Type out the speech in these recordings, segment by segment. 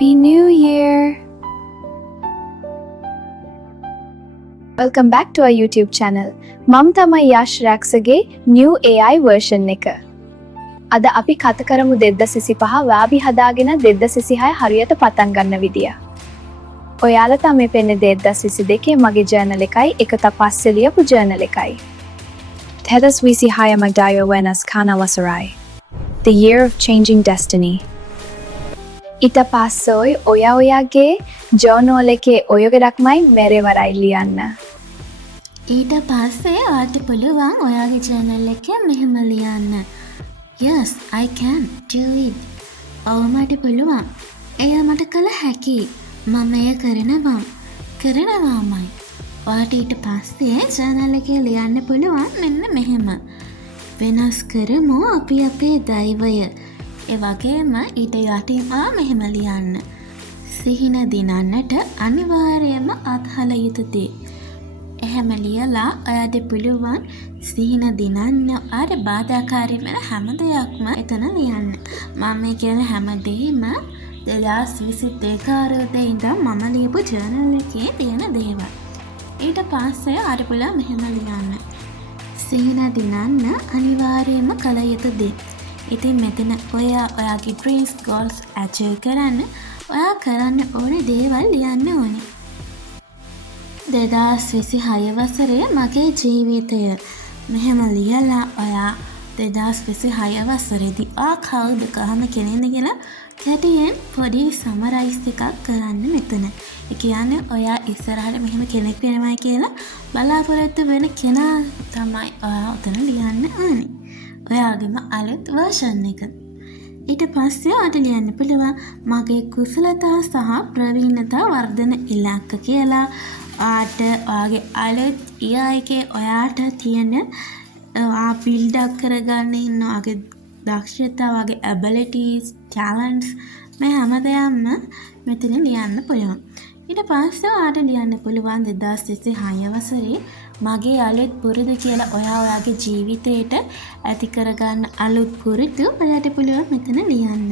Happy New Year! Welcome back to our YouTube channel. මම තමයි යශ් රැක්සගේ new AI version එක. අද අපි කතා කරමු 2025 වාබි හදාගෙන 2026 හරියට පටන් ගන්න විදිය. ඔයාලා තමයි පෙන්නේ 2022 මගේ ජර්නල් එකයි එක තපස්සේ ලියපු ජර්නල් එකයි. 2026 magdayo wenas kanawasarයි. The year of changing destiny. ඊට පස්සෙයි ඔයාගේ ජර්නල් එකේ ඔයගෙඩක්මයි මෙරෙවරයි ලියන්න. ඊට පස්සේ ඔයාට පුළුවන් ඔයාගේ ජර්නල් එකේ මෙහෙම ලියන්න. Yes, I can do it. ඔව් මට පුළුවන්. එය මට කළ හැකි. මම එය කරනවාමයි. ඔයාට ඊට පස්සේ ජර්නල් එකේ ලියන්න පුළුවන් මෙන්න මෙහෙම. වෙනස් කරමු අපි අපේ දෛවය. ඒ වගේම ඊට යටින් මෙහෙම ලියන්න. සිහින දිනන්නට අනිවාර්යයෙන්ම අත්හල යුතු දේ. එහෙම ලියලා ඔයාට පුළුවන් සිහින දිනන්න අර බාධාකාරී වෙන හැම දෙයක්ම එතන ලියන්න. මම කියන හැම දෙයක්ම 2022 ආරෝදේ ඉඳන් මම ලියපු ජර්නල් එකේ තියෙන දේවල්. ඊට පස්සේ අර පුළුවන් මෙහෙම ලියන්න. සිහින දිනන්න අනිවාර්යයෙන්ම කළ යුතු දේ. ඉතින් මෙතන ඔයාගේ dreams goals achieve කරන්න ඔයා කරන්න ඕනේ දේවල් ලියන්න ඕනේ. 2026 වසරේ මගේ ජීවිතය මෙහෙම ලියලා ඔයා 2026 වසරේදී කවුද කොහොම කෙනෙක්ද කියලා කැටියෙන් පොඩි සමරයිස් එකක් කරන්න මෙතන. ඒ කියන්නේ ඔයා ඉස්සරහට මෙහෙම කෙනෙක් වෙනවා කියලා බලාපොරොත්තු වෙන කෙනා තමයි ඔයා උතන ලියන්න ඕනේ. ඔයාගේම අලුත් වර්ෂන් එක. ඊට පස්සේ ඔයාට ලියන්න පුළුවන් මගේ කුසලතා සහ ප්‍රවීණතා වර්ධන ඉලක්ක කියලා. ඔයාගේ අලුත් ඉයර් එකේ ඔයාට තියෙන බිල්ඩ් අප් කරගන්න ඉන්න ඔයාගේ දක්ෂතා වගේ ඇබිලිටිස්, ටැලන්ට්ස් මේ හැමදේම මෙතන ලියන්න පුළුවන්. ඊට පස්සේ ඔයාට ලියන්න පුළුවන් 2026 වසරේ මගේ අලුත් පුරුදු කියලා ඔයාගේ ජීවිතේට ඇති කරගන්න අලුත් පුරුදු ඔයාට පුළුවන් මෙතන ලියන්න.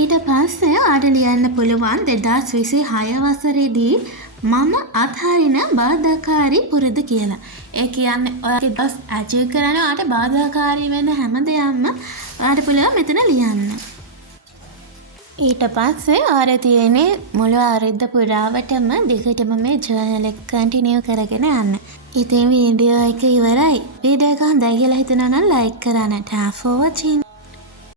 ඊට පස්සේ ඔයාට ලියන්න පුළුවන් 2026 වසරේදී මම අත්හරින බාධාකාරී පුරුදු කියලා. ඒ කියන්නේ ඔයාගේ දස් අචීව් කරන්න ඔයාට බාධාකාරී වෙන හැම දෙයක්ම ඔයාට පුළුවන් මෙතන ලියන්න. ඊට පස්සේ ඔයාට තියෙන්නේ මුළු අවුරුද්ද පුරාවටම දිගටම මේ ජර්නල් එක කන්ටිනියු කරගෙන යන්න. ඉතින් වීඩියෝ එක ඉවරයි. වීඩියෝ එක හොඳයි කියලා හිතනවා නම් ලයික් කරන්න. Thanks for watching.